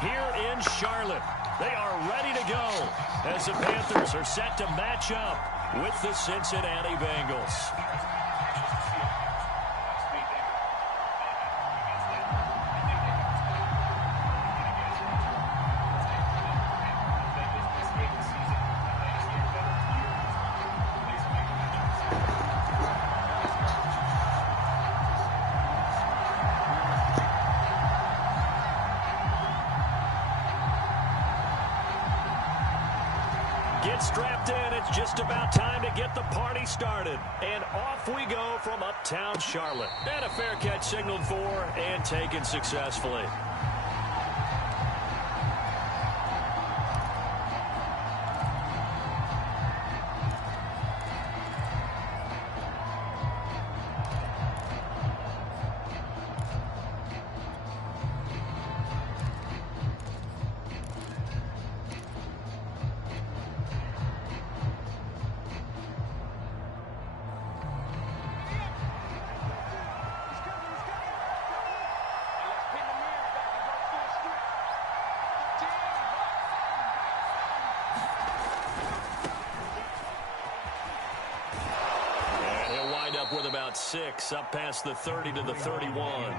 here in Charlotte. They are ready to go as the Panthers are set to match up with the Cincinnati Bengals. Get strapped in. It's just about time to get the party started. And off we go from uptown Charlotte. And a fair catch signaled for and taken successfully. With about 6, up past the 30 to the 31.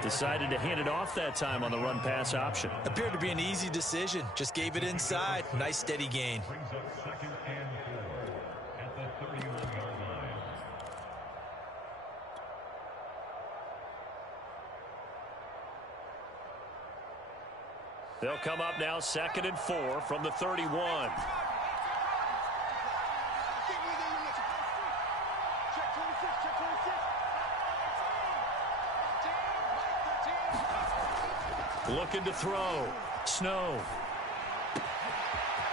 Decided to hand it off that time on the run-pass option. Appeared to be an easy decision. Just gave it inside. Nice steady gain. They'll come up now 2nd and 4 from the 31. Looking to throw. Snow.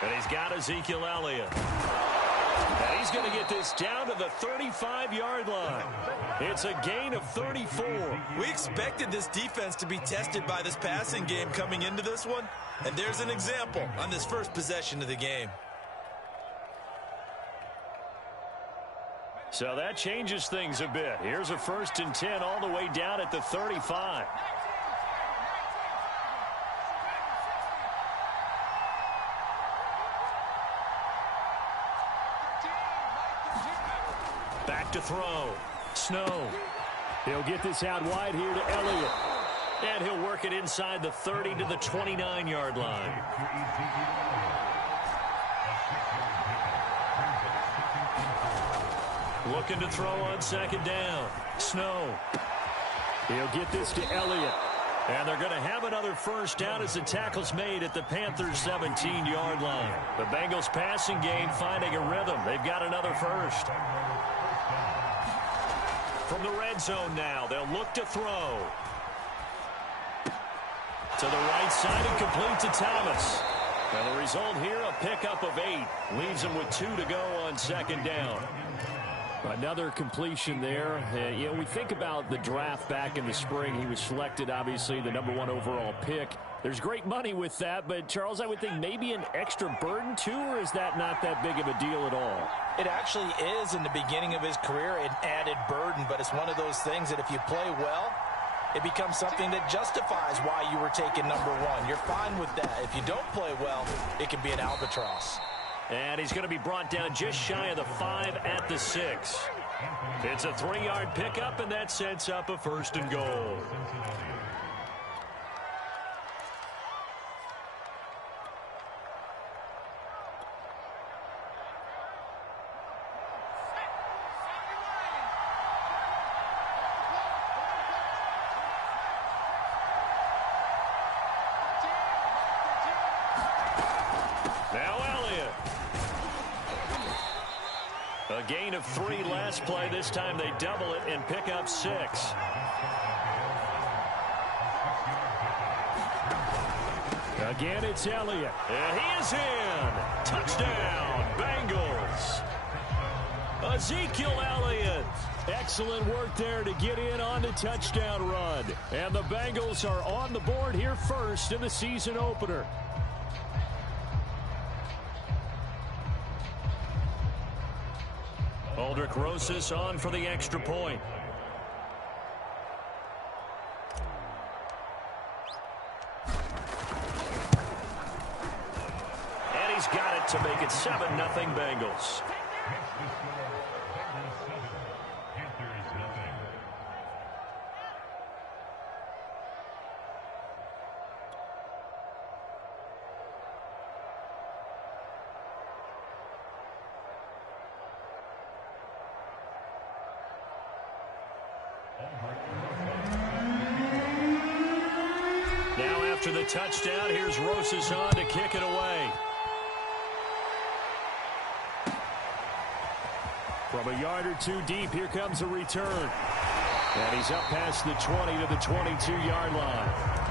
And he's got Ezekiel Elliott. And he's going to get this down to the 35-yard line. It's a gain of 34. We expected this defense to be tested by this passing game coming into this one. And there's an example on this first possession of the game. So that changes things a bit. Here's a 1st and 10 all the way down at the 35. Back to throw. Snow. He'll get this out wide here to Elliott. And he'll work it inside the 30 to the 29-yard line. Looking to throw on 2nd down. Snow. He'll get this to Elliott. And they're going to have another 1st down as the tackle's made at the Panthers' 17-yard line. The Bengals passing game finding a rhythm. They've got another 1st. From the red zone now, they'll look to throw. To the right side and complete to Thomas. And the result here, a pickup of 8. Leaves him with 2 to go on 2nd down. Another completion there. You know, we think about the draft back in the spring. He was selected, obviously, the #1 overall pick. There's great money with that, but, Charles, I would think maybe an extra burden, too, or is that not that big of a deal at all? It actually is in the beginning of his career an added burden, but it's one of those things that if you play well, it becomes something that justifies why you were taken #1. You're fine with that. If you don't play well, it can be an albatross. And he's going to be brought down just shy of the 5 at the 6. It's a 3-yard pickup, and that sets up a 1st and goal. A gain of 3 last play. This time they double it and pick up 6. Again, it's Elliott. And he is in. Touchdown, Bengals. Ezekiel Elliott. Excellent work there to get in on the touchdown run. And the Bengals are on the board here first in the season opener. Aldrich Rosas on for the extra point. He's got it to make it 7-0 Bengals. Now after the touchdown, here's Rosas on to kick it away. From a yard or two deep, here comes a return. And he's up past the 20 to the 22-yard line.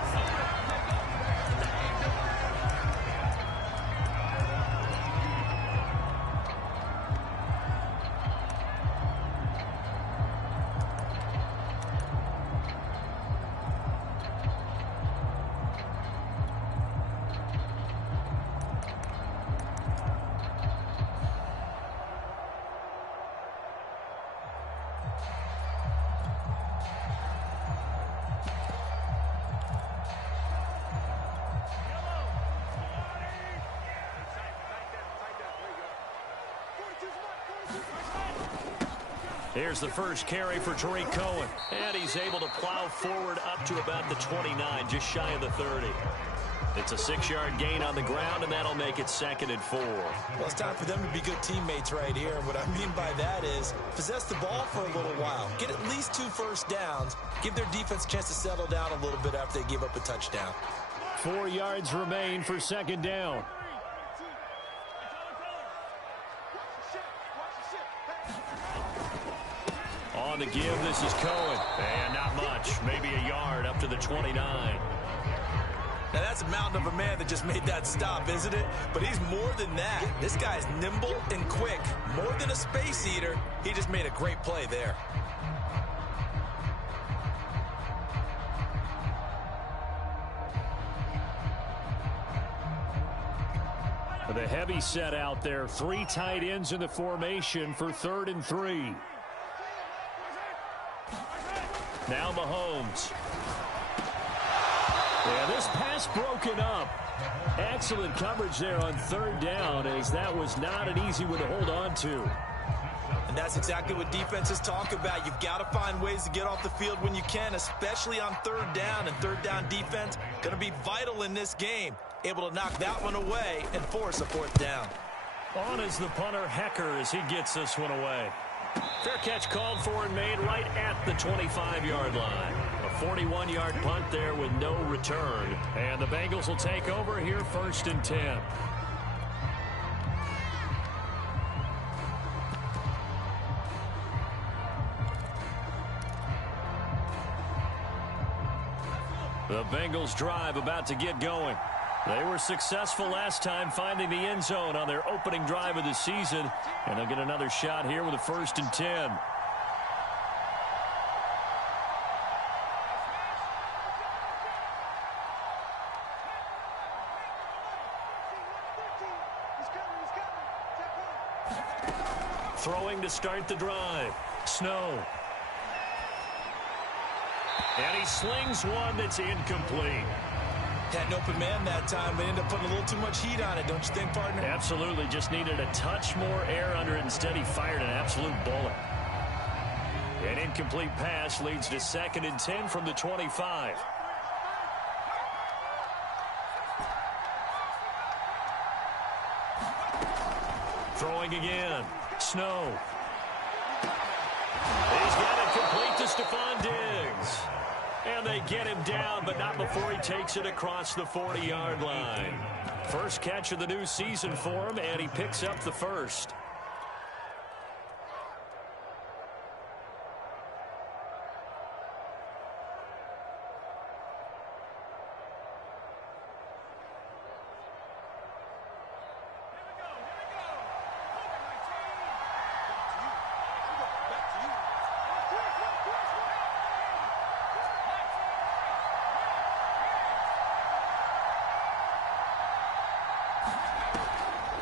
Here's the first carry for Tariq Cohen. And he's able to plow forward up to about the 29, just shy of the 30. It's a 6-yard gain on the ground, and that'll make it 2nd and 4. Well, it's time for them to be good teammates right here. What I mean by that is possess the ball for a little while. Get at least 2 first downs. Give their defense a chance to settle down a little bit after they give up a touchdown. 4 yards remain for 2nd down. On the give, this is Cohen. And not much, maybe a yard up to the 29. Now, that's a mountain of a man that just made that stop, isn't it? But he's more than that. This guy's nimble and quick. More than a space eater, he just made a great play there. The heavy set out there. 3 tight ends in the formation for 3rd and 3. Now Mahomes. Yeah, this pass broken up. Excellent coverage there on 3rd down, as that was not an easy one to hold on to. And that's exactly what defenses talk about. You've got to find ways to get off the field when you can, especially on 3rd down. And 3rd down defense going to be vital in this game. Able to knock that one away and force a 4th down. On is the punter, Hecker, as he gets this one away. Fair catch called for and made right at the 25-yard line. A 41-yard punt there with no return. And the Bengals will take over here 1st and 10. The Bengals drive about to get going. They were successful last time finding the end zone on their opening drive of the season. And they'll get another shot here with a 1st and 10. Throwing to start the drive. Snow. And he slings one that's incomplete. Had an open man that time, but ended up putting a little too much heat on it, don't you think, partner? Absolutely. Just needed a touch more air under it. Instead, he fired an absolute bullet. An incomplete pass leads to 2nd and 10 from the 25. Throwing again. Snow. He's got it complete to Stephon Diggs. And they get him down, but not before he takes it across the 40-yard line. First catch of the new season for him, and he picks up the first.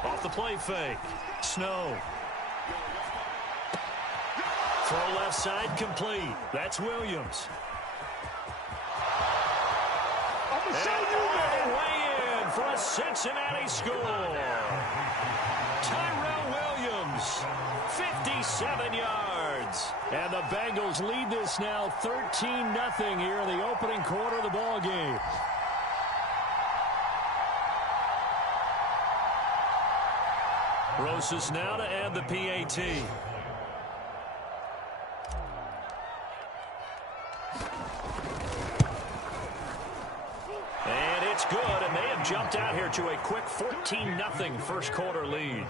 Off the play fake. Snow. Throw left side complete. That's Williams. And way in for a Cincinnati score. Tyrell Williams, 57 yards. And the Bengals lead this now 13-0 here in the opening quarter of the ball game. Rosas now to add the PAT. And it's good, and they have jumped out here to a quick 14-0 first quarter lead.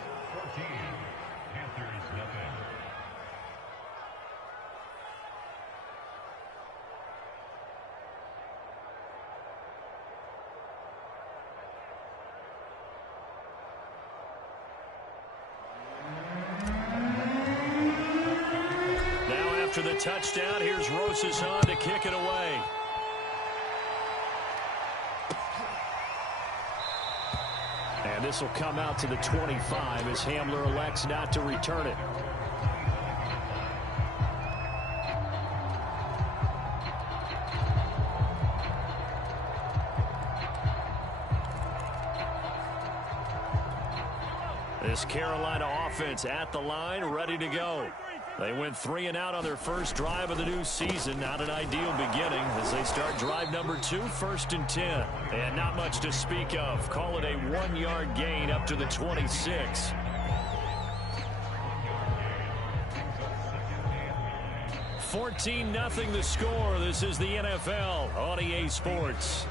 After the touchdown, here's Rosas on to kick it away. And this will come out to the 25 as Hamler elects not to return it. This Carolina offense at the line, ready to go. They went 3 and out on their first drive of the new season. Not an ideal beginning as they start drive number 2, 1st and 10. And not much to speak of. Call it a 1-yard gain up to the 26. $14-0 the score. This is the NFL on EA Sports.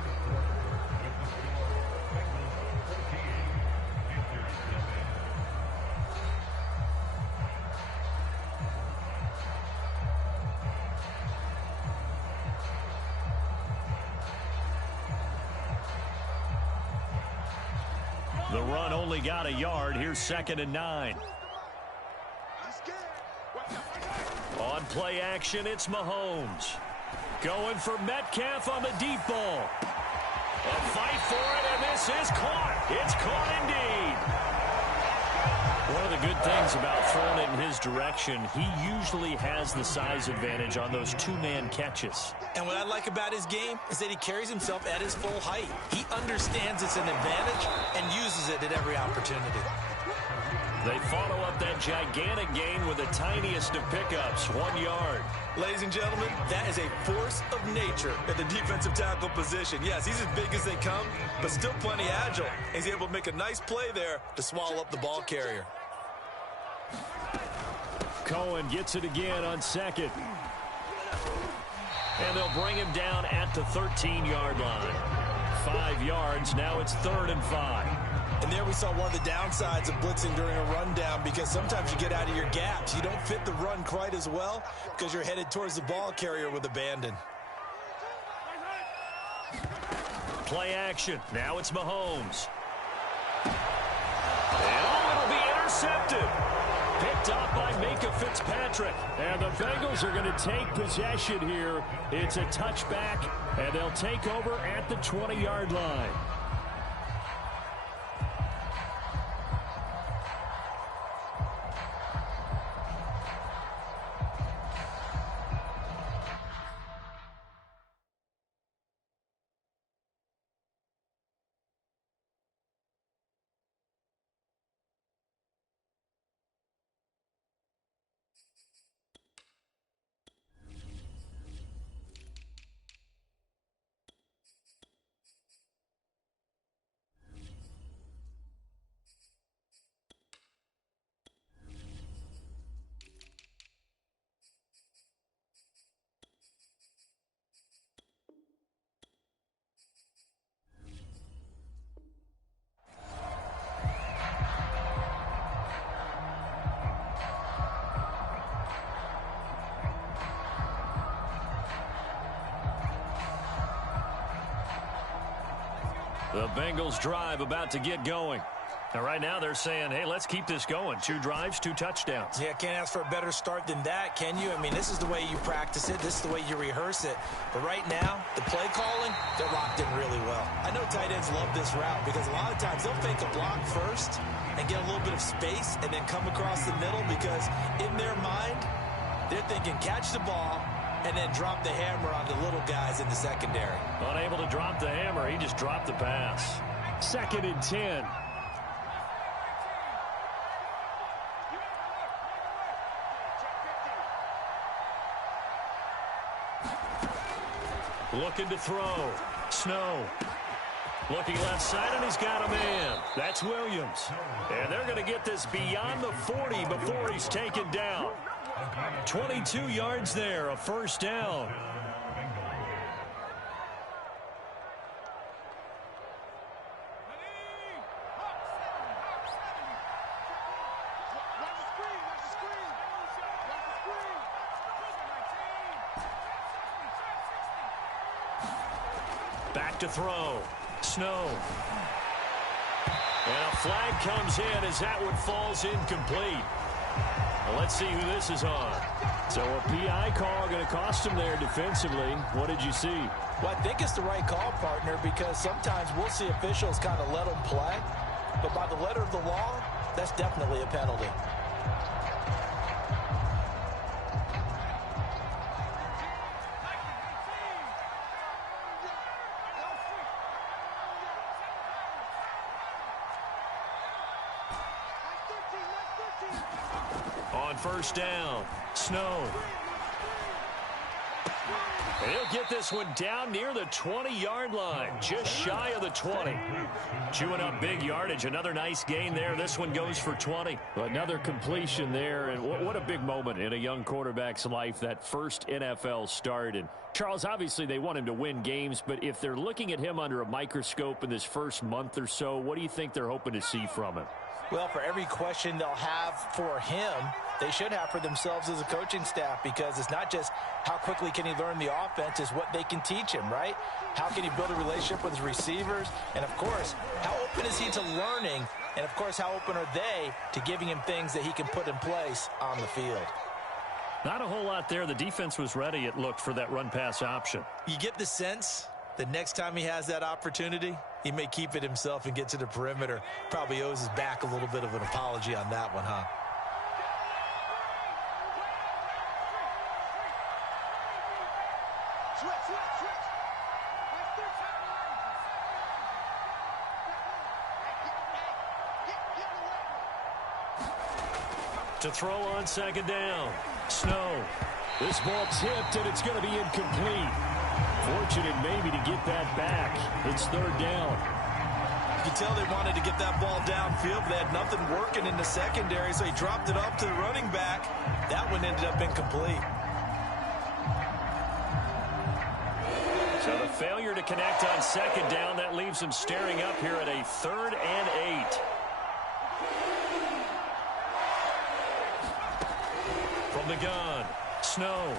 The run only got a yard. Here's 2nd and 9. On play action, it's Mahomes. Going for Metcalf on the deep ball. A fight for it, and this is caught. It's caught indeed. One of the good things about throwing it in his direction, he usually has the size advantage on those 2-man catches. And what I like about his game is that he carries himself at his full height. He understands it's an advantage and uses it at every opportunity. They follow up that gigantic gain with the tiniest of pickups, 1 yard. Ladies and gentlemen, that is a force of nature at the defensive tackle position. Yes, he's as big as they come, but still plenty agile. He's able to make a nice play there to swallow up the ball carrier. Cohen gets it again on 2nd. And they'll bring him down at the 13-yard line. 5 yards, now it's 3rd and 5. And there we saw one of the downsides of blitzing during a rundown, because sometimes you get out of your gaps. You don't fit the run quite as well because you're headed towards the ball carrier with abandon. Play action. Now it's Mahomes. And it'll be intercepted. Picked up by Micah Fitzpatrick. And the Bengals are going to take possession here. It's a touchback, and they'll take over at the 20-yard line. The Bengals drive about to get going. And right now they're saying, hey, let's keep this going. 2 drives, 2 touchdowns. Yeah, can't ask for a better start than that, can you? I mean, this is the way you practice it. This is the way you rehearse it. But right now, the play calling, they're locked in really well. I know tight ends love this route because a lot of times they'll fake a block first and get a little bit of space and then come across the middle, because in their mind, they're thinking catch the ball and then drop the hammer on the little guys in the secondary. Unable to drop the hammer, he just dropped the pass. 2nd and 10. Looking to throw. Snow. Looking left side, and he's got a man. That's Williams. And they're going to get this beyond the 40 before he's taken down. 22 yards there, a first down. Back to throw. Snow. And a flag comes in as that one falls incomplete. Well, let's see who this is on. So a PI call going to cost him there defensively. What did you see? Well, I think it's the right call, partner, because sometimes we'll see officials kind of let them play. But by the letter of the law, that's definitely a penalty. On first down, Snow. And he'll get this one down near the 20-yard line, just shy of the 20. Chewing up big yardage, another nice gain there. This one goes for 20. Another completion there, and what a big moment in a young quarterback's life, that first NFL start. And Charles, obviously they want him to win games, but if they're looking at him under a microscope in this first month or so, what do you think they're hoping to see from him? Well, for every question they'll have for him, they should have for themselves as a coaching staff, because it's not just how quickly can he learn the offense, it's what they can teach him, right? How can he build a relationship with his receivers? And, of course, how open is he to learning? And, of course, how open are they to giving him things that he can put in place on the field? Not a whole lot there. The defense was ready, it looked, for that run-pass option. You get the sense the next time he has that opportunity, he may keep it himself and get to the perimeter. Probably owes his back a little bit of an apology on that one, huh? To throw on second down, Snow. This ball tipped, and it's going to be incomplete. Fortunate maybe to get that back. It's third down. You can tell they wanted to get that ball downfield, but they had nothing working in the secondary, so he dropped it off to the running back. That one ended up incomplete. So the failure to connect on second down, that leaves him staring up here at a 3rd and 8. From the gun, Snow.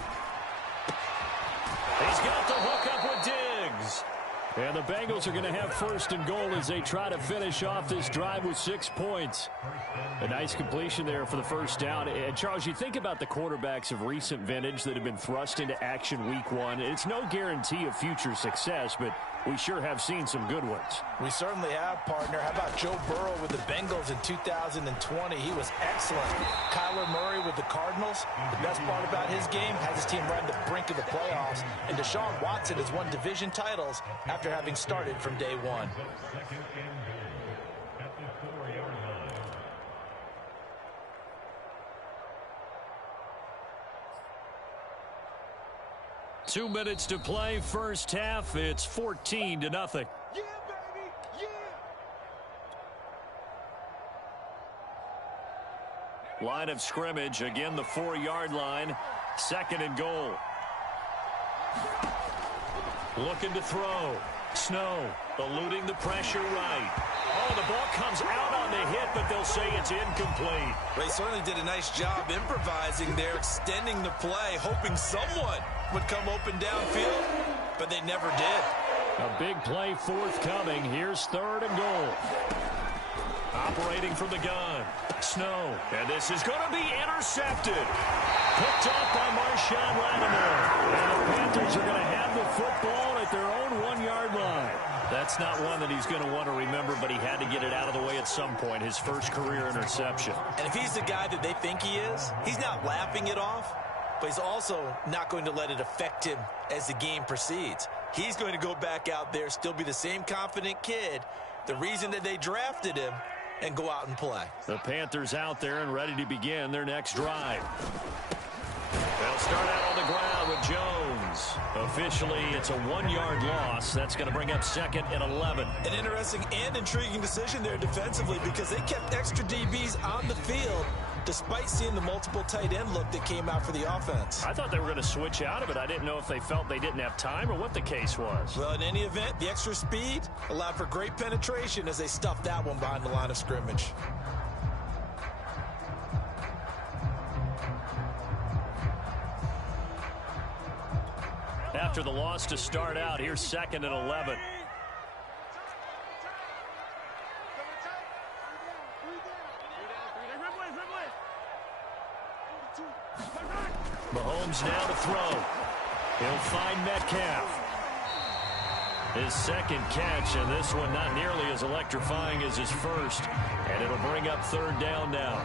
He's got the hook up with Diggs. And the Bengals are going to have 1st and goal as they try to finish off this drive with 6 points. A nice completion there for the first down. And, Charles, you think about the quarterbacks of recent vintage that have been thrust into action week 1. It's no guarantee of future success, but we sure have seen some good ones. We certainly have, partner. How about Joe Burrow with the Bengals in 2020? He was excellent. Kyler Murray with the Cardinals. The best part about his game, has his team right on the brink of the playoffs. And Deshaun Watson has won division titles after having started from day one. 2 minutes to play, first half. It's 14-0. Yeah, baby. Yeah. Line of scrimmage, again the 4-yard line. 2nd and goal. Looking to throw. Snow eluding the pressure right. Oh, the ball comes out on the hit, but they'll say it's incomplete. They certainly did a nice job improvising there, extending the play, hoping someone would come open downfield, but they never did. A big play forthcoming. Here's 3rd and goal. Operating from the gun, Snow. And this is going to be intercepted. Picked off by Marshawn Lattimore. And the Panthers are going to have the football at their own 1-yard line. That's not one that he's going to want to remember, but he had to get it out of the way at some point. His first career interception. And if he's the guy that they think he is, he's not laughing it off, but he's also not going to let it affect him as the game proceeds. He's going to go back out there, still be the same confident kid, the reason that they drafted him, and go out and play. The Panthers out there and ready to begin their next drive. They'll start out on the ground with Jones. Officially, it's a 1-yard loss. That's going to bring up 2nd and 11. An interesting and intriguing decision there defensively because they kept extra DBs on the field despite seeing the multiple tight end look that came out for the offense. I thought they were going to switch out of it. I didn't know if they felt they didn't have time or what the case was. Well, in any event, the extra speed allowed for great penetration as they stuffed that one behind the line of scrimmage. After the loss to start out, here's 2nd and 11. Mahomes now to throw. He'll find Metcalf. His 2nd catch, and this one not nearly as electrifying as his first. And it'll bring up 3rd down now.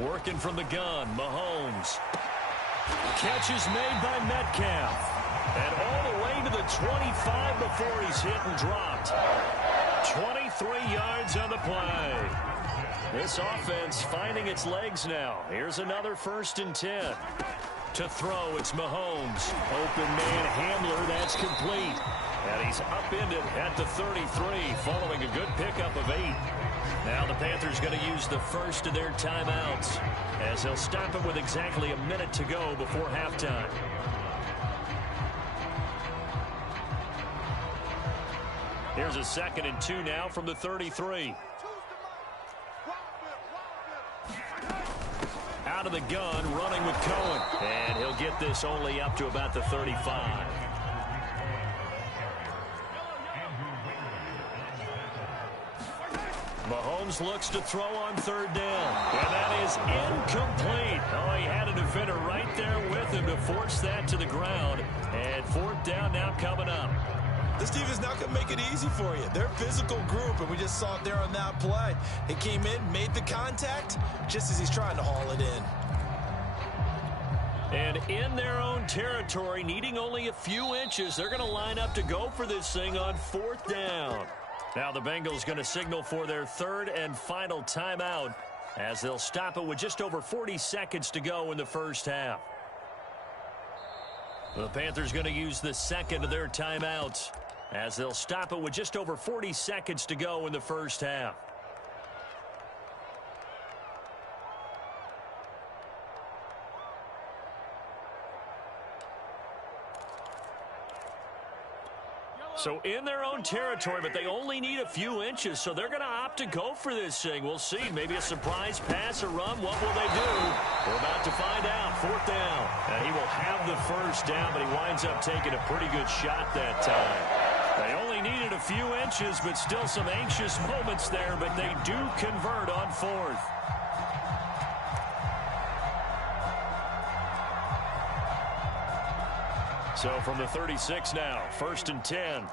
Working from the gun, Mahomes. Catch is made by Metcalf. And all the way to the 25 before he's hit and dropped. 23 yards on the play. This offense finding its legs now. Here's another 1st and 10. To throw, it's Mahomes. Open man Hamler, that's complete. And he's upended at the 33, following a good pickup of 8. Now the Panthers going to use the first of their timeouts as they'll stop it with exactly a minute to go before halftime. Here's a 2nd and 2 now from the 33. Out of the gun, running with Cohen. And he'll get this only up to about the 35. Mahomes looks to throw on 3rd down. And that is incomplete. Oh, he had a defender right there with him to force that to the ground. And 4th down now coming up. This team is not going to make it easy for you. They're a physical group, and we just saw it there on that play. He came in, made the contact, just as he's trying to haul it in. And in their own territory, needing only a few inches, they're going to line up to go for this thing on 4th down. Now the Bengals going to signal for their 3rd and final timeout as they'll stop it with just over 40 seconds to go in the first half. The Panthers going to use the 2nd of their timeouts as they'll stop it with just over 40 seconds to go in the first half. So in their own territory, but they only need a few inches, so they're going to opt to go for this thing. We'll see. Maybe a surprise pass or run. What will they do? We're about to find out. 4th down. And he will have the 1st down, but he winds up taking a pretty good shot that time. They only needed a few inches, but still some anxious moments there, but they do convert on 4th. So from the 36 now, 1st and 10.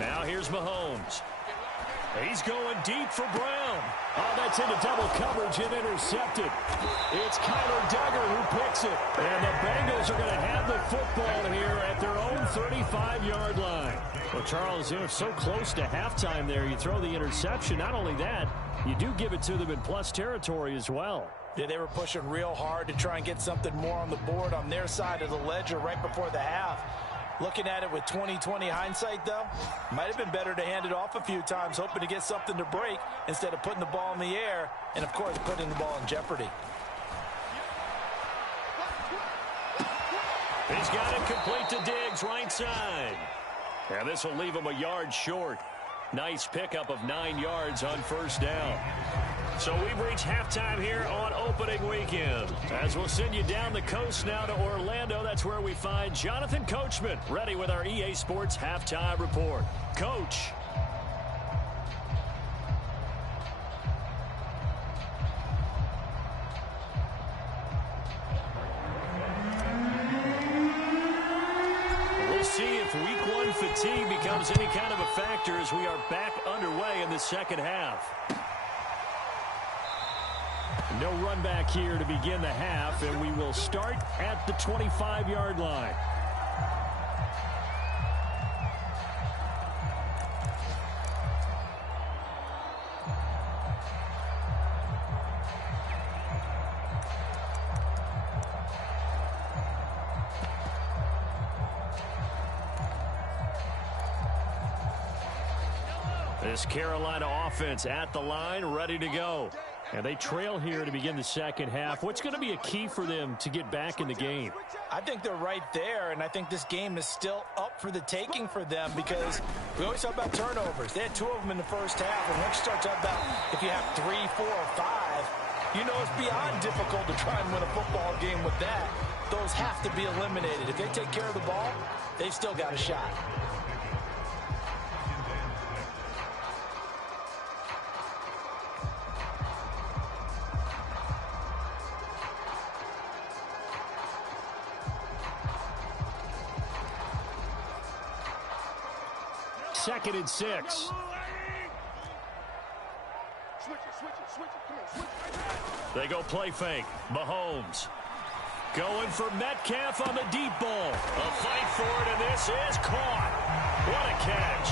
Now here's Mahomes. He's going deep for Brown. Oh, that's into double coverage and intercepted. It's Kyler Duggar who picks it. And the Bengals are going to have the football here at their own 35-yard line. Well, Charles, you know, so close to halftime there. You throw the interception. Not only that, you do give it to them in plus territory as well. Yeah, they were pushing real hard to try and get something more on the board on their side of the ledger right before the half. Looking at it with 20/20 hindsight, though, might have been better to hand it off a few times, hoping to get something to break instead of putting the ball in the air and, of course, putting the ball in jeopardy. He's got it complete to Diggs, right side. And this will leave him a yard short. Nice pickup of 9 yards on first down. So we've reached halftime here on opening weekend. As we'll send you down the coast now to Orlando, that's where we find Jonathan Coachman ready with our EA Sports Halftime Report. Coach. See if week 1 fatigue becomes any kind of a factor as we are back underway in the second half. No run back here to begin the half, and we will start at the 25-yard line. This Carolina offense at the line, ready to go. And they trail here to begin the second half. What's going to be a key for them to get back in the game? I think they're right there, and I think this game is still up for the taking for them because we always talk about turnovers. They had 2 of them in the first half, and once you start talking about if you have 3, 4, or 5, you know it's beyond difficult to try and win a football game with that. Those have to be eliminated. If they take care of the ball, they've still got a shot. Second and 6. They go play fake. Mahomes going for Metcalf on the deep ball. A fight for it, and this is caught. What a catch.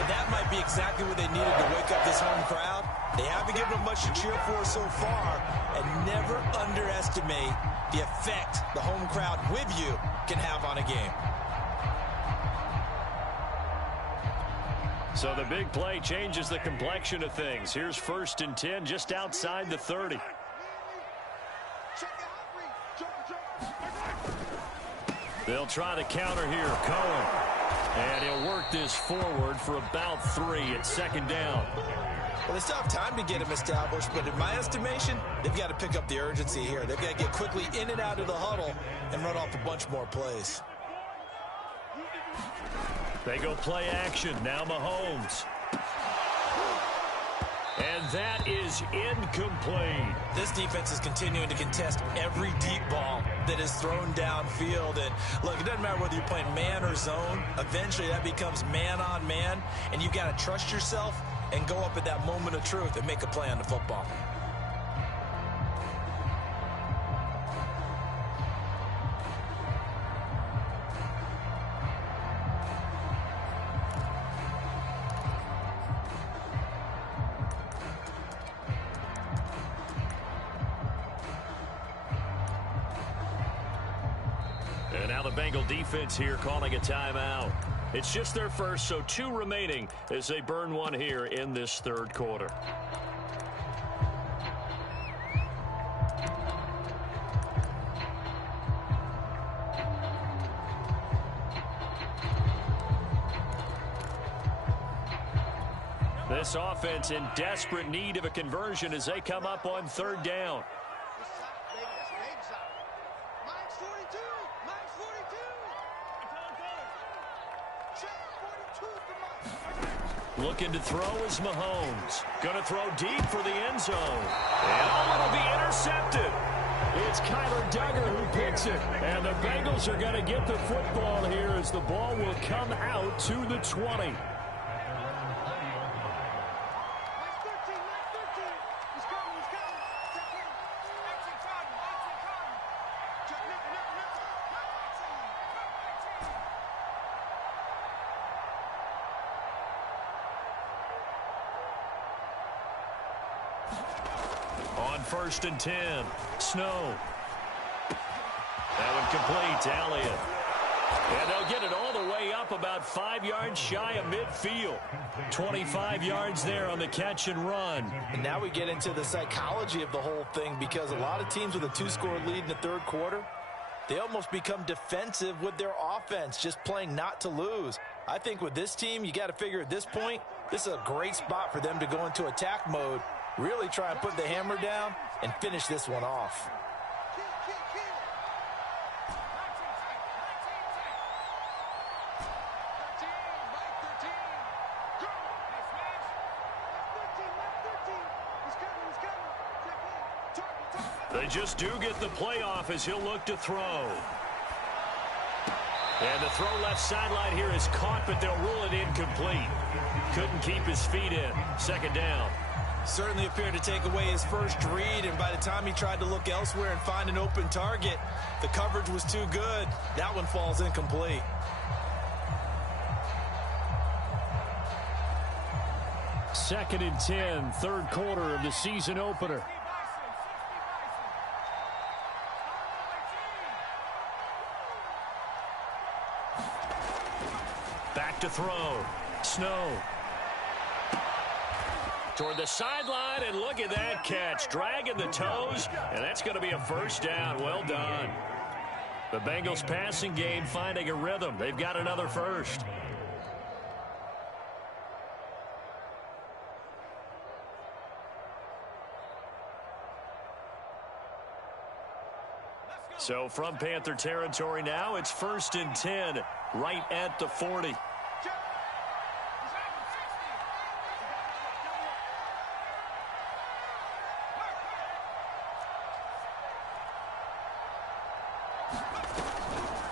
And that might be exactly what they needed to wake up this home crowd. They haven't given them much to cheer for so far, and never underestimate the effect the home crowd with you can have on a game. So the big play changes the complexion of things. Here's 1st and 10 just outside the 30. They'll try to counter here. Cohen. And he'll work this forward for about 3 at second down. Well, they still have time to get him established, but in my estimation, they've got to pick up the urgency here. They've got to get quickly in and out of the huddle and run off a bunch more plays. They go play action. Now Mahomes. And that is incomplete. This defense is continuing to contest every deep ball that is thrown downfield. And look, it doesn't matter whether you're playing man or zone. Eventually that becomes man on man. And you've got to trust yourself and go up at that moment of truth and make a play on the football. And now the Bengal defense here calling a timeout. It's just their first, so 2 remaining as they burn 1 here in this third quarter. This offense in desperate need of a conversion as they come up on 3rd down. Looking to throw is Mahomes. Going to throw deep for the end zone. And it'll be intercepted. It's Kyler Duggar who picks it. And the Bengals are going to get the football here as the ball will come out to the 20. On 1st and 10, Snow. That one complete to Elliott. And they'll get it all the way up about 5 yards shy of midfield. 25 yards there on the catch and run. And now we get into the psychology of the whole thing because a lot of teams with a 2-score lead in the third quarter, They almost become defensive with their offense, just playing not to lose. I think with this team, you got to figure at this point, this is a great spot for them to go into attack mode, really try and put the hammer down and finish this one off. They just do get the playoff as he'll look to throw. And the throw left sideline here is caught, but they'll rule it incomplete. Couldn't keep his feet in. Second down. Certainly appeared to take away his first read, and by the time he tried to look elsewhere and find an open target, the coverage was too good. That one falls incomplete. Second and 10, third quarter of the season opener. Back to throw. Snow. Toward the sideline, and look at that catch. Dragging the toes, and that's going to be a first down. Well done. The Bengals passing game finding a rhythm. They've got another first. So from Panther territory now, it's 1st and 10, right at the 40.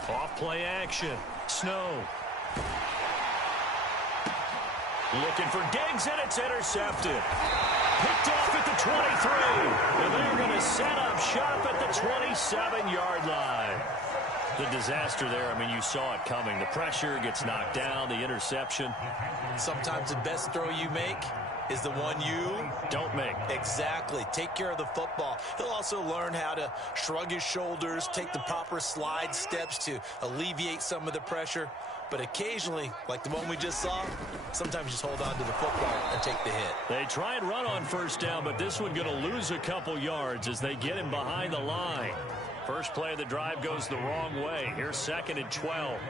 Off play action. Snow. Looking for Diggs, and it's intercepted. Picked off at the 23. And they're going to set up shop at the 27-yard line. The disaster there, I mean, you saw it coming. The pressure gets knocked down, the interception. Sometimes the best throw you make is the one you don't make. Exactly. Take care of the football. He'll also learn how to shrug his shoulders, take the proper slide steps to alleviate some of the pressure. But occasionally, like the one we just saw, sometimes just hold on to the football and take the hit. They try and run on first down, but this one going to lose a couple yards as they get him behind the line. First play of the drive goes the wrong way. Here's 2nd and 12.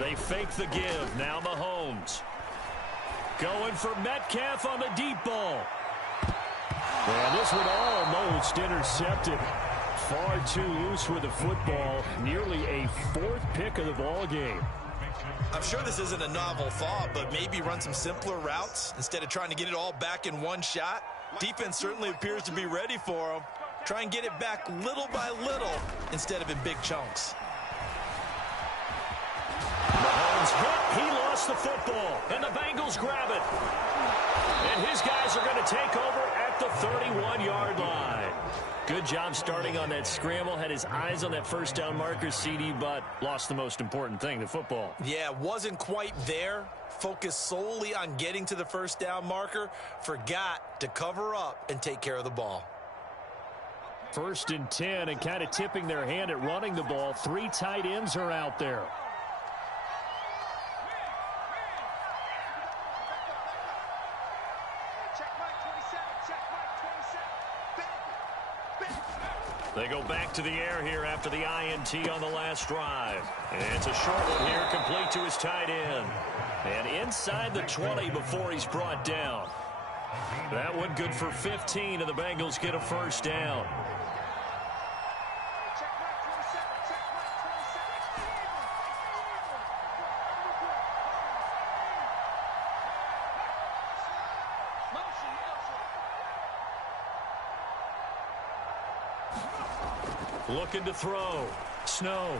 They fake the give. Now Mahomes. Going for Metcalf on the deep ball. And this one almost intercepted. Far too loose with the football. Nearly a 4th pick of the ball game. I'm sure this isn't a novel thought, but maybe run some simpler routes instead of trying to get it all back in one shot. Defense certainly appears to be ready for him. Try and get it back little by little instead of in big chunks. Mahomes hit. He lost the football, and the Bengals grab it. And his guys are going to take over at the 31-yard line. Good job starting on that scramble. Had his eyes on that first down marker, CD, but lost the most important thing, the football. Yeah, wasn't quite there. Focused solely on getting to the first down marker. Forgot to cover up and take care of the ball. 1st and 10, and kind of tipping their hand at running the ball. 3 tight ends are out there. They go back to the air here after the INT on the last drive. And it's a short one here, complete to his tight end. And inside the 20 before he's brought down. That one good for 15, and the Bengals get a first down. Looking to throw. Snow.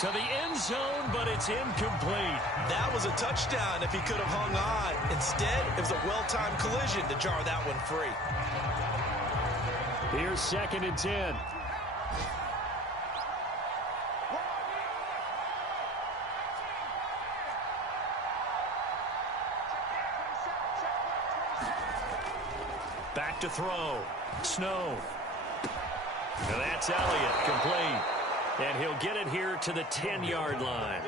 To the end zone, but it's incomplete. That was a touchdown if he could have hung on. Instead, it was a well-timed collision to jar that one free. Here's 2nd and 10. Back to throw. Snow. And that's Elliott, complete. And he'll get it here to the 10-yard line.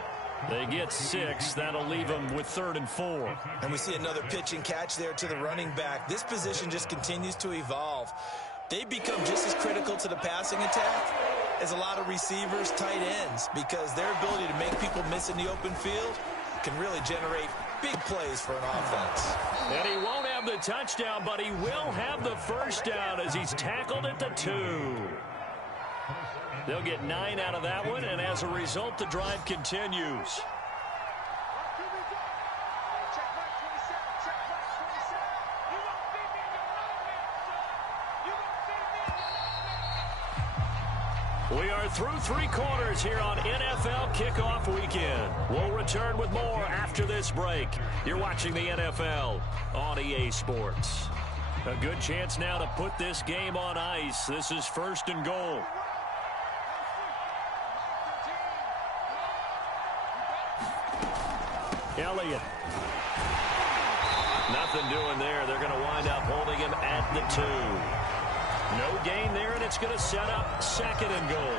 They get 6. That'll leave them with 3rd and 4. And we see another pitch and catch there to the running back. This position just continues to evolve. They become just as critical to the passing attack as a lot of receivers, tight ends, because their ability to make people miss in the open field can really generate big plays for an offense. And he won't have the touchdown, but he will have the first down as he's tackled at the 2. They'll get 9 out of that one, and as a result, the drive continues. We are through 3 quarters here on NFL Kickoff Weekend. We'll return with more after this break. You're watching the NFL on EA Sports. A good chance now to put this game on ice. This is 1st and goal. Elliott. Nothing doing there. They're going to wind up holding him at the 2. No gain there, and it's going to set up 2nd and goal.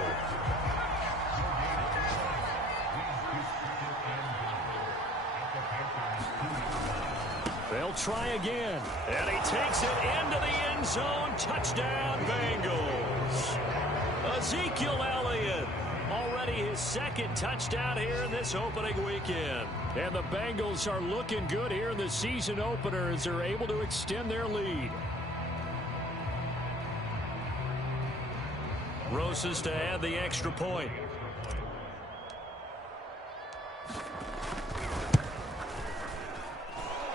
They'll try again. And he takes it into the end zone. Touchdown, Bengals. Ezekiel Elliott. Already his 2nd touchdown here in this opening weekend. And the Bengals are looking good here in the season opener as they're able to extend their lead. Rosas to add the extra point.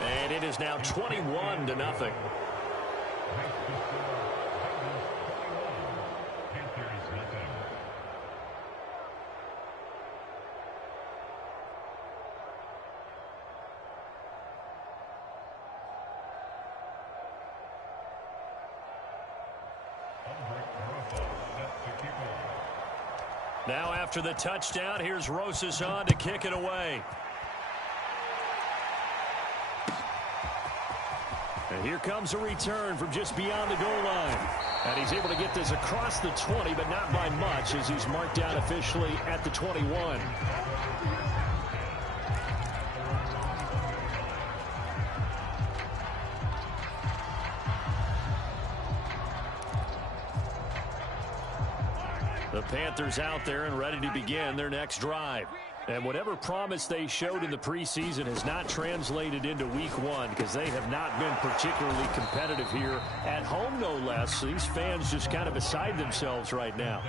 And it is now 21-0. Now after the touchdown, here's Rosas on to kick it away. And here comes a return from just beyond the goal line. And he's able to get this across the 20, but not by much as he's marked down officially at the 21. The Panthers out there and ready to begin their next drive. And whatever promise they showed in the preseason has not translated into week 1 because they have not been particularly competitive here at home, no less. These fans just kind of beside themselves right now.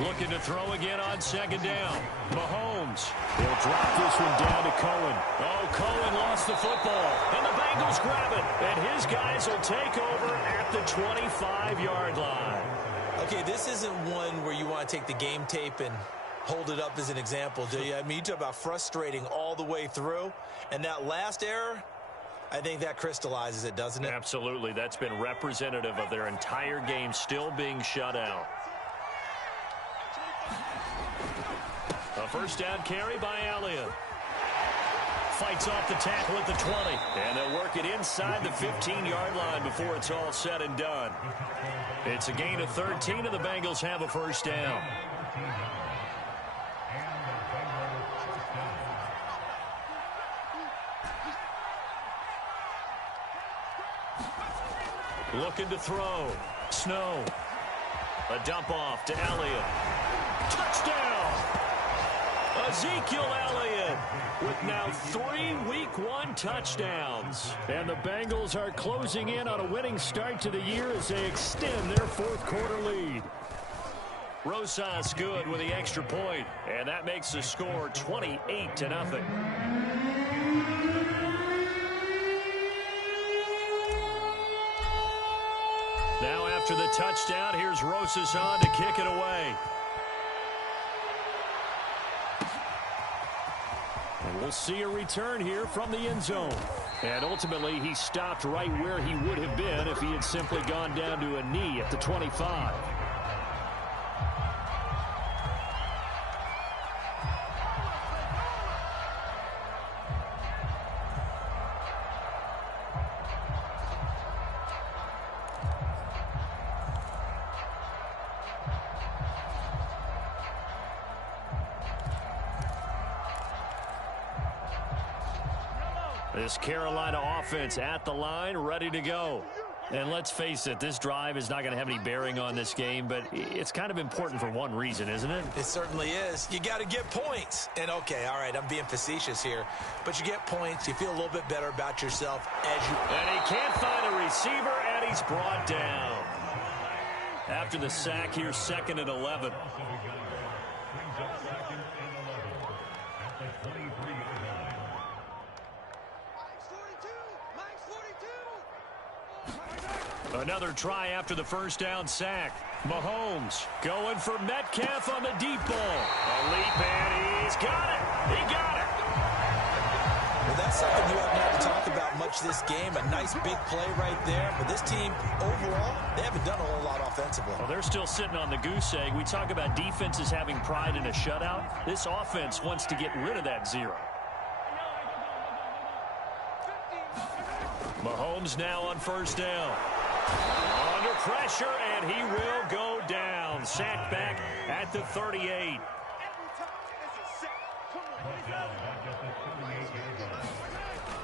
Looking to throw again on 2nd down. Mahomes. He'll drop this one down to Cohen. Oh, Cohen lost the football. And the Bengals grab it. And his guys will take over at the 25-yard line. Okay, this isn't one where you want to take the game tape and hold it up as an example, do you? I mean, you talk about frustrating all the way through. And that last error, I think that crystallizes it, doesn't it? Absolutely. That's been representative of their entire game still being shut out. A first down carry by Elliott. Fights off the tackle at the 20. And they'll work it inside the 15-yard line before it's all said and done. It's a gain of 13, and the Bengals have a first down. Looking to throw. Snow. A dump off to Elliott. Touchdown! Ezekiel Elliott with now 3 Week 1 touchdowns. And the Bengals are closing in on a winning start to the year as they extend their 4th quarter lead. Rosas good with the extra point, and that makes the score 28-0. Now after the touchdown, here's Rosas on to kick it away. And we'll see a return here from the end zone. And ultimately, he stopped right where he would have been if he had simply gone down to a knee at the 25. This Carolina offense at the line, ready to go. And let's face it, this drive is not going to have any bearing on this game, but it's kind of important for one reason, isn't it? It certainly is. You got to get points. And, okay, all right, I'm being facetious here. But you get points, you feel a little bit better about yourself as you... And he can't find a receiver, and he's brought down. After the sack here, 2nd and 11. Another try after the first down sack. Mahomes going for Metcalf on the deep ball. A leap, and he's got it. He got it. Well, that's something you haven't had to talk about much this game. A nice big play right there. But this team, overall, they haven't done a whole lot offensively. Well, they're still sitting on the goose egg. We talk about defenses having pride in a shutout. This offense wants to get rid of that 0. Mahomes now on first down. Under pressure, and he will go down. Sacked back at the 38.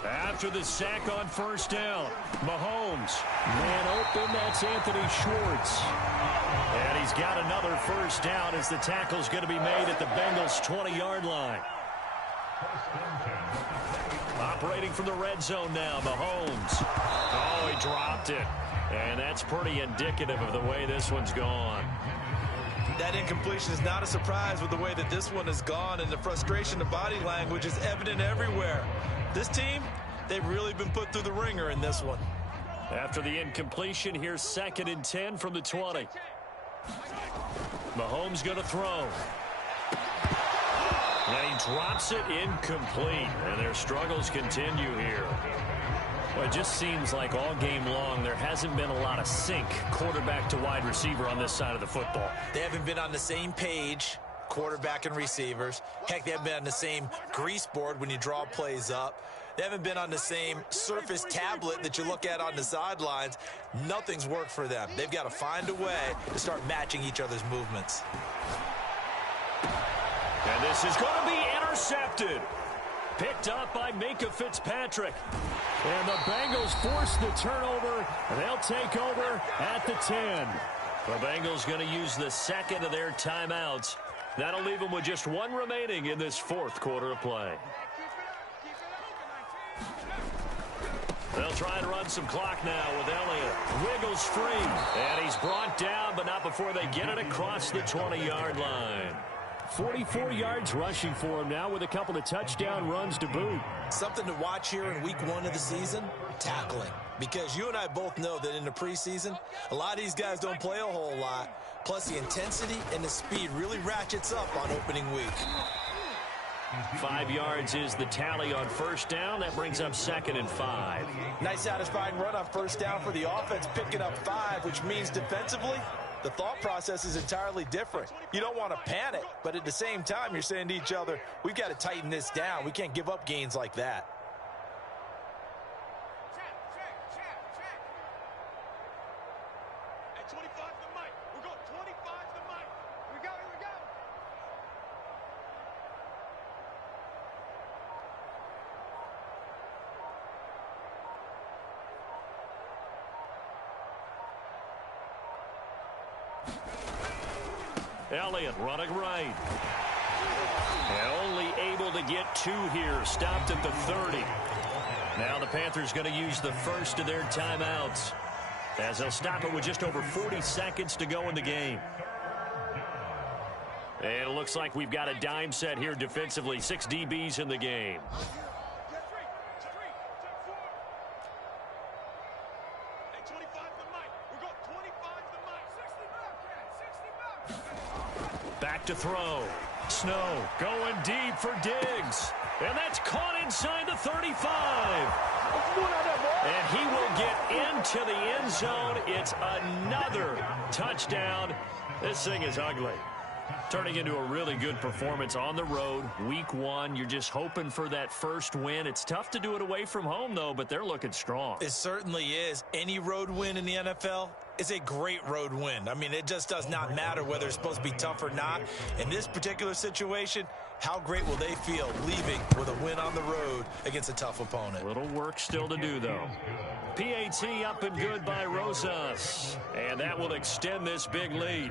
After the sack on first down, Mahomes, man open, that's Anthony Schwartz. And he's got another first down as the tackle's going to be made at the Bengals' 20-yard line. Operating from the red zone now, Mahomes. Oh, he dropped it. And that's pretty indicative of the way this one's gone. That incompletion is not a surprise with the way that this one has gone, and the frustration of body language is evident everywhere. This team, they've really been put through the ringer in this one. After the incompletion, here's 2nd and 10 from the 20. Mahomes going to throw. And he drops it incomplete, and their struggles continue here. Well, it just seems like all game long there hasn't been a lot of sync quarterback to wide receiver on this side of the football. They haven't been on the same page, quarterback and receivers. Heck, they haven't been on the same grease board when you draw plays up. They haven't been on the same surface tablet that you look at on the sidelines. Nothing's worked for them. They've got to find a way to start matching each other's movements. And this is going to be intercepted. Picked up by Minka Fitzpatrick. And the Bengals force the turnover. They'll take over at the 10. The Bengals going to use the 2nd of their timeouts. That'll leave them with just 1 remaining in this 4th quarter of play. They'll try and run some clock now with Elliott. Wiggles free. And he's brought down, but not before they get it across the 20-yard line. 44 yards rushing for him now with a couple of touchdown runs to boot. Something to watch here in week 1 of the season, tackling. Because you and I both know that in the preseason, a lot of these guys don't play a whole lot. Plus the intensity and the speed really ratchets up on opening week. 5 yards is the tally on first down. That brings up 2nd and 5. Nice satisfying run on first down for the offense, picking up 5, which means defensively, the thought process is entirely different. You don't want to panic, but at the same time, you're saying to each other, we've got to tighten this down. We can't give up gains like that. Hey, 25 to the mic. We're going 25 to the mic. We go, here we go. Elliott running right. And only able to get 2 here. Stopped at the 30. Now the Panthers going to use the first of their timeouts, as they'll stop it with just over 40 seconds to go in the game. And it looks like we've got a dime set here defensively. 6 DBs in the game. Back to throw. Snow going deep for Diggs. And that's caught inside the 35. And he will get into the end zone. It's another touchdown. This thing is ugly. Turning into a really good performance on the road. Week 1, you're just hoping for that first win. It's tough to do it away from home, though, but they're looking strong. It certainly is. Any road win in the NFL is a great road win. I mean, it just does not matter whether it's supposed to be tough or not. In this particular situation, How great will they feel leaving with a win on the road against a tough opponent? A little work still to do, though. PAT up and good by Rosas. And that will extend this big lead.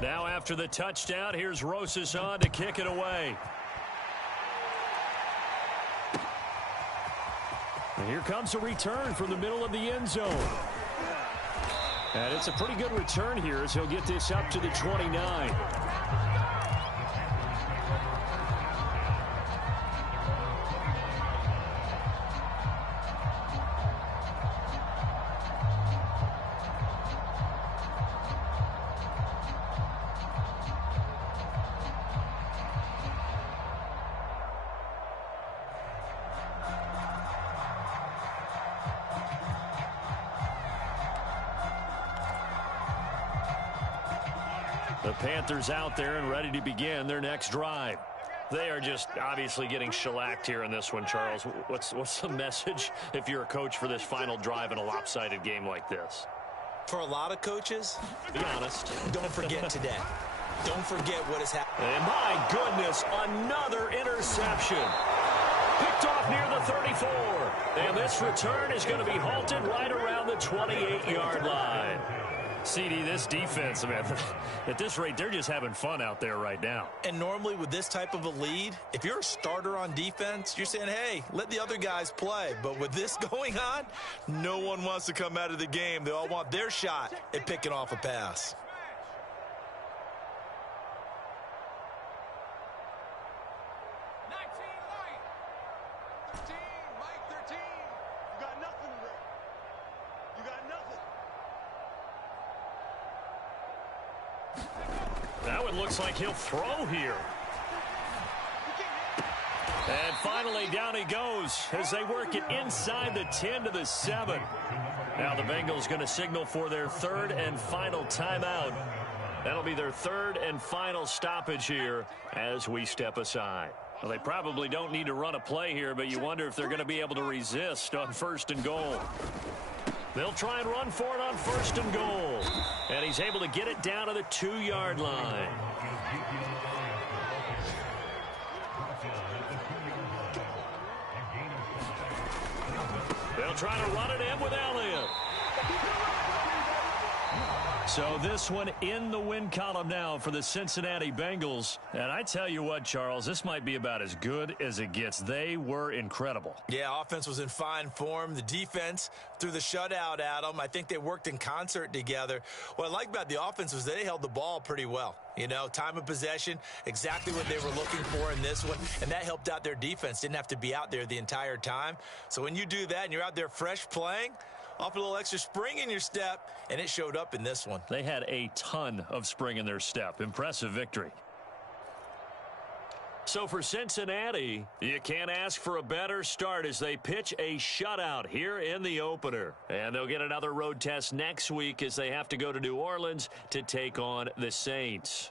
Now after the touchdown, here's Rosas on to kick it away. And here comes a return from the middle of the end zone. And it's a pretty good return here as he'll get this up to the 29. The Panthers out there and ready to begin their next drive. They are just obviously getting shellacked here in this one, Charles. What's the message if you're a coach for this final drive in a lopsided game like this? For a lot of coaches, be honest, don't forget today. Don't forget what has happened. And my goodness, another interception. Picked off near the 34. And this return is going to be halted right around the 28-yard line. CD, this defense, man, at this rate, they're just having fun out there right now. And normally with this type of a lead, if you're a starter on defense, you're saying, hey, let the other guys play. But with this going on, no one wants to come out of the game. They all want their shot at picking off a pass. That one looks like he'll throw here. And finally, down he goes as they work it inside the 10 to the 7. Now the Bengals going to signal for their third and final timeout. That'll be their third and final stoppage here as we step aside. Well, they probably don't need to run a play here, but you wonder if they're going to be able to resist on 1st and goal. They'll try and run for it on 1st and goal. And he's able to get it down to the 2-yard line. They'll try to run it in with Elliott. So this one in the win column now for the Cincinnati Bengals. And I tell you what, Charles, this might be about as good as it gets. They were incredible. Yeah, offense was in fine form. The defense threw the shutout at them. I think they worked in concert together. What I like about the offense was they held the ball pretty well. You know, time of possession, exactly what they were looking for in this one. And that helped out their defense. Didn't have to be out there the entire time. So when you do that and you're out there fresh playing, off a little extra spring in your step, and it showed up in this one. They had a ton of spring in their step. Impressive victory. So for Cincinnati, you can't ask for a better start as they pitch a shutout here in the opener. And they'll get another road test next week as they have to go to New Orleans to take on the Saints.